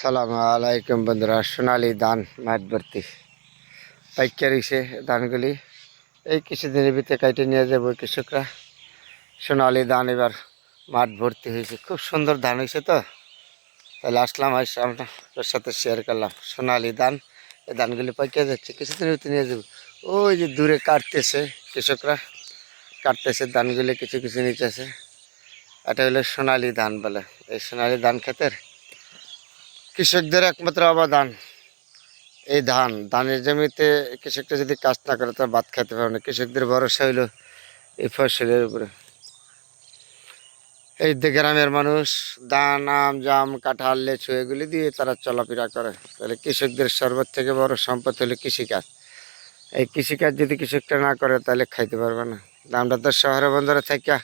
সালাম আলাইকুম বন্ধুরা। সোনালি ধান মাঠ ভর্তি পাইকারি সে ধানগুলি এই কিছুদিনের ভিতরে কাটে নিয়ে যাবো কৃষকরা। সোনালি ধান এবার মাঠ ভর্তি হয়েছে, খুব সুন্দর ধান হয়েছে। তো তাহলে আসলাম, আপনার সাথে শেয়ার করলাম সোনালি ধান। এই ধানগুলি পাইকে যাচ্ছে, কিছুদিনের ভিতরে নিয়ে যাবো। ওই যে দূরে কাটতেছে কৃষকরা, কাটতেছে ধানগুলি, কিছু কিছু নিতেছে। এটা হলো সোনালি ধান বলে। এই সোনালি ধান ক্ষেতের কৃষকদের একমাত্র অবদান এই ধানের জমিতে। কৃষকটা যদি কাজ না করে তার ভাত খেতে পারে না। কৃষকদের ভরসা হইলো এই ফসলের উপরে। এই যে গ্রামের মানুষ ধান, আম, জাম, কাঁঠাল, লেচু এগুলি দিয়ে তারা চলাফেরা করে। তাহলে কৃষকদের সর্বোচ্চ থেকে বড় সম্পদ হলো কৃষিকাজ। এই কৃষিকাজ যদি কৃষকটা না করে তাহলে খাইতে পারবে না। আমরা তো শহরে বন্দরে থাকা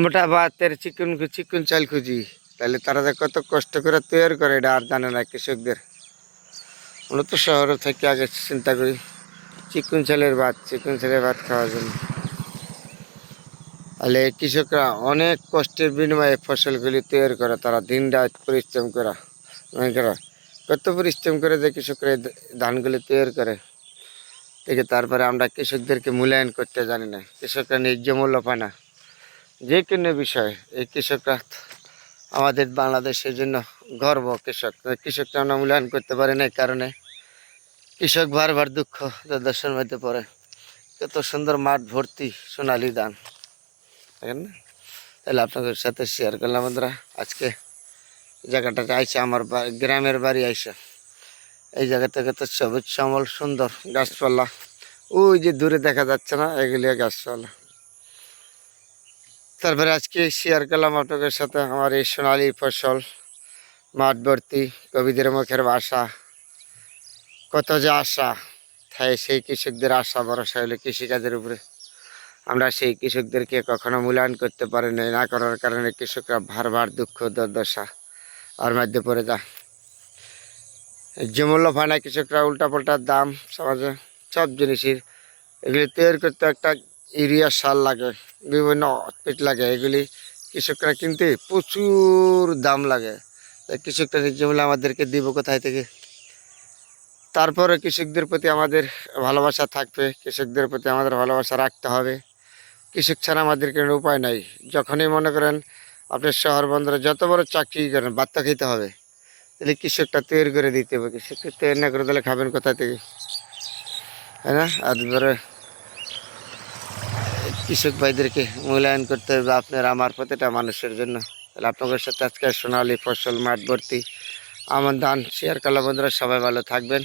মোটা ভাতের চিকন চিকন চাল খুঁজি, তাহলে তারা যে কত কষ্ট করে তৈরি করে এটা আর জানে না কৃষকদের। আমরা তো শহরে থেকে আগে চিন্তা করি চিকন চালের ভাত খাওয়ার জন্য। তাহলে কৃষকরা অনেক কষ্টের বিনিময়ে ফসলগুলি তৈরি করে, তারা দিন রাত পরিশ্রম করা মনে করা কত পরিশ্রম করে যে কৃষকরা এই ধানগুলি তৈরি করে। থেকে তারপরে আমরা কৃষকদেরকে মূল্যায়ন করতে জানি না, কৃষকরা ন্যায্য মূল্য পায় না। যে কোনো বিষয় এই কৃষকরা আমাদের বাংলাদেশের জন্য গর্ব। কৃষকটা আমরা মূল্যায়ন করতে পারি না, এই কারণে কৃষক বারবার দুঃখ দর্শন মধ্যে পড়ে। কত সুন্দর মাঠ ভর্তি সোনালি ধান, দেখেন না? তাহলে আপনাদের সাথে শেয়ার করলাম বন্ধুরা। আজকে জায়গাটাতে আইসা আমার গ্রামের বাড়ি আইসা, এই জায়গা থেকে তো সবুজ শ্যামল সুন্দর গাছপালা, ওই যে দূরে দেখা যাচ্ছে না, এগুলি গাছপালা। তারপরে আজকে শেয়ার করলাম আপনাদের সাথে আমার এই সোনালি ফসল মাঠ ভর্তি। কবিদের মুখের ভাষা, কত যে আশা, তাই সেই কৃষকদের আশা ভরসা হলো কৃষিকাজের উপরে। আমরা সেই কৃষকদেরকে কখনো মূল্যায়ন করতে পারি না করার কারণে কৃষকরা বারবার দুঃখ দুর্দশা আর মধ্যে পড়ে যায়। যে মূল্য পায় না কৃষকরা, উল্টাপাল্টার দাম সমাজে সব জিনিসের। এগুলি তৈরি করতে একটা ইউরিয়া সার লাগে, বিভিন্ন অটপিট লাগে, এগুলি কৃষকরা কিনতে প্রচুর দাম লাগে। তাই কৃষকরা ন্যায্য মূল্য আমাদেরকে দিব কোথায় থেকে? তারপরে কৃষকদের প্রতি আমাদের ভালোবাসা থাকবে, কৃষকদের প্রতি আমাদের ভালোবাসা রাখতে হবে। কৃষক ছাড়া আমাদের কোনো উপায় নাই। যখনই মনে করেন আপনার শহর বন্দরে যত বড় চাকরি করেন, বাত্তা খেতে হবে, তাহলে কৃষকটা তৈরি করে দিতে হবে। কৃষককে তৈরি না করে তাহলে খাবেন কোথা থেকে, তাই না? আর ধরে কৃষক ভাইদেরকে মূল্যায়ন করতে হবে আপনার আমার প্রতিটা মানুষের জন্য। তাহলে আপনাদের সাথে আজকে সোনালি ফসল মাঠ ভর্তি আমার ধান শেয়ার করলাম বন্ধুরা। সবাই ভালো থাকবেন।